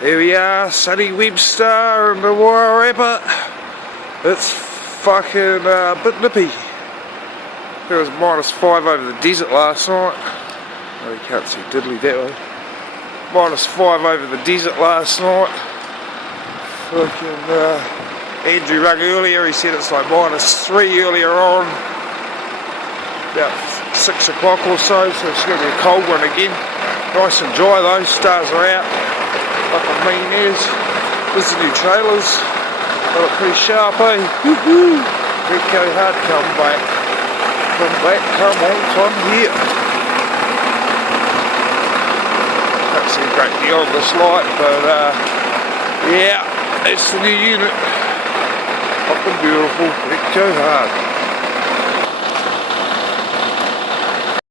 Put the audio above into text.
Here we are, sunny Webster and the Wairarapa. It's fucking a bit nippy. It was -5 over the desert last night. Oh, you can't see diddly that way. -5 over the desert last night. Fucking Andrew rang earlier, he said it's like -3 earlier on. About 6 o'clock or so, so it's going to be a cold one again. Nice and dry though, stars are out. Fucking mean as. There's the new trailers. They look pretty sharp, eh? Woohoo! Retko hard, come back. Come back, come on, come here. Can't see a great deal of this light, but yeah, it's the new unit. Fucking beautiful, Retko hard.